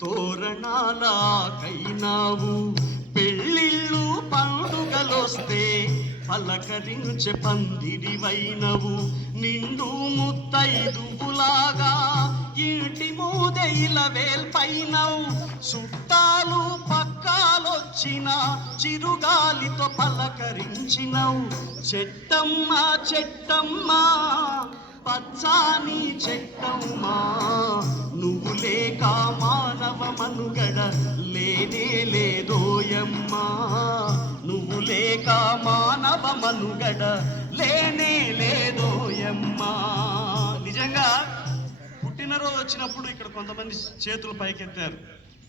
తోరణాలకైనావు. పెళ్ళిళ్ళు పండుగలొస్తే పలకరించే పందిరివైనవు. నిండు ముత్తైదువులాగా ఇంటి మూదెయిల వేల్పైనవు. చుట్టాలు పక్కాలొచ్చిన చిరుగాలితో పలకరించినవు. చెట్టమ్మ చెట్టమ్మ పచ్చాని చెట్టమ్మా, నువ్వు లేక మానవ మనుగడ లేనే లేదోయమ్మా. నువ్వు లేక మానవ మనుగడ లేనే లేదోయమ్మా. నిజంగా పుట్టినరోజు వచ్చినప్పుడు ఇక్కడ కొంతమంది చేతులు పైకెత్తారు.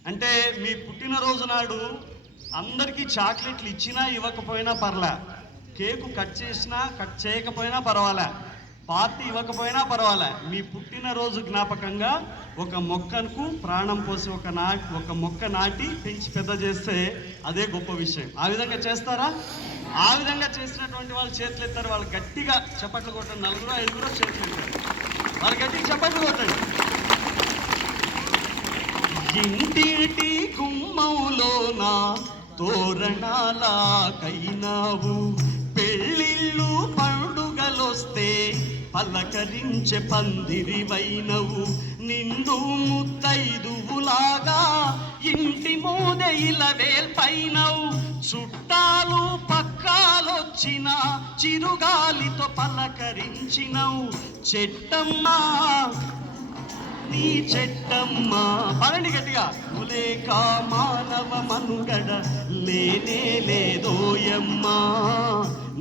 అంటే మీ పుట్టినరోజు నాడు అందరికీ చాక్లెట్లు ఇచ్చినా ఇవ్వకపోయినా పర్లే, కేకు కట్ చేసినా కట్ చేయకపోయినా పర్వాలే, పార్టీ ఇవ్వకపోయినా పర్వాలే, మీ పుట్టినరోజు జ్ఞాపకంగా ఒక మొక్కకు ప్రాణం పోసి ఒక మొక్క నాటి పెంచి పెద్ద చేస్తే అదే గొప్ప విషయం. ఆ విధంగా చేస్తారా? ఆ విధంగా చేసినటువంటి వాళ్ళు చేతులు ఎత్తారు. వాళ్ళు గట్టిగా చప్పట్లు కొట్టండి. 4-5 చేతులు ఎత్తారు. వాళ్ళు గట్టిగా చప్పట్లు కొట్టండి. ఇంటింటి గుమ్మములోన తోరణాలకైనావు. పెళ్ళిళ్ళు పండుగలొస్తే పలకరించే పందిరివైనవు. నిండు ముత్తైదువులాగా ఇంటి మూదెయిల వేల్పైనవు. చుట్టాలు పక్కాలొచ్చిన చిరుగాలితో పలకరించినవు. చెట్టమ్మ నీ చెట్టమ్మ, పడండి గట్టిగా. నులేక మానవ మనుగడ లేనే లేదోయమ్మా.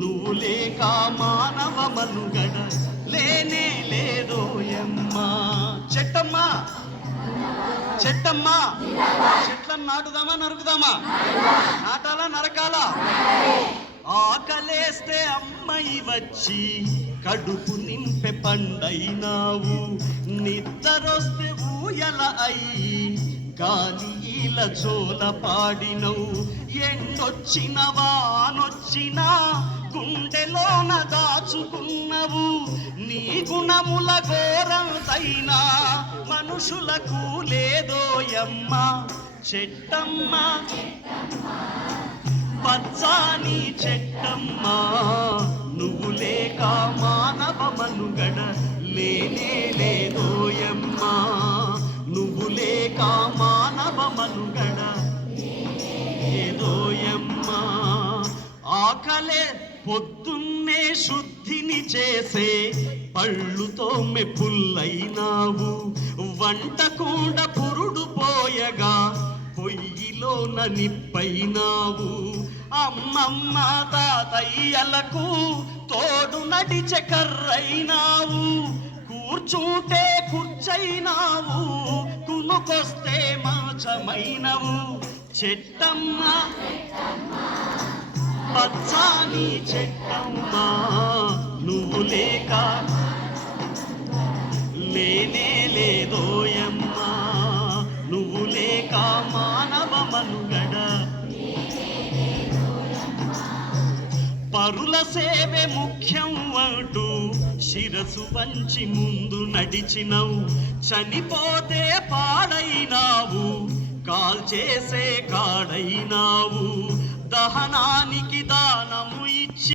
నువ్వు లేక మానవ మనుగడ లేనే లేదోయమ్మా. చెట్టమ్మ చెట్టమ్మ, చెట్లను నాటుదామా నరుకుదామా? నాటాలా నరకాలా? ఆకలేస్తే అమ్మాయి వచ్చి కడుపు నింపే పండైనావు. నిద్రొస్తే ఊయల అయి గాలిల జోల పాడినవు. ఎండొచ్చిన వానొచ్చిన గుండెలోన దాచుకున్నవు. నీ గుణముల ఘోరంతైనా మనుషులకు లేదోయమ్మ. చెట్టమ్మ పచ్చాని చెట్టమ్మ, నువ్వు లేక మానవ మనుగడ లేనే లేదోయమ్మా. నువ్వు లేక మానవ మనుగడ లేదోయమ్మా. ఆకలే పొద్దున్నే శుద్ధిని చేసే పళ్ళుతో మెప్పుల్లైనావు. వంట కూడా పురుడు పోయగా పొయ్యిలోన నిప్పైనావు. అమ్మమ్మ తాతయ్యలకు తోడు నడిచే కర్రైనావు. కూర్చుంటే కుర్చైనావు, కునుకొస్తే మాచమైనవు. చెట్టమ్మ పచ్చాని చెట్టమ్మ, నువ్వు లేక లేనే లేదోయమ్మా. నువ్వు లేక మానవ మనుగడ. పరుల సేవే ముఖ్యం అంటూ శిరసు వంచి ముందు నడిచినవు. చనిపోతే పాడైనావు, కాల్చేసే కాడైనావు. దహనానికి దానము ఇచ్చి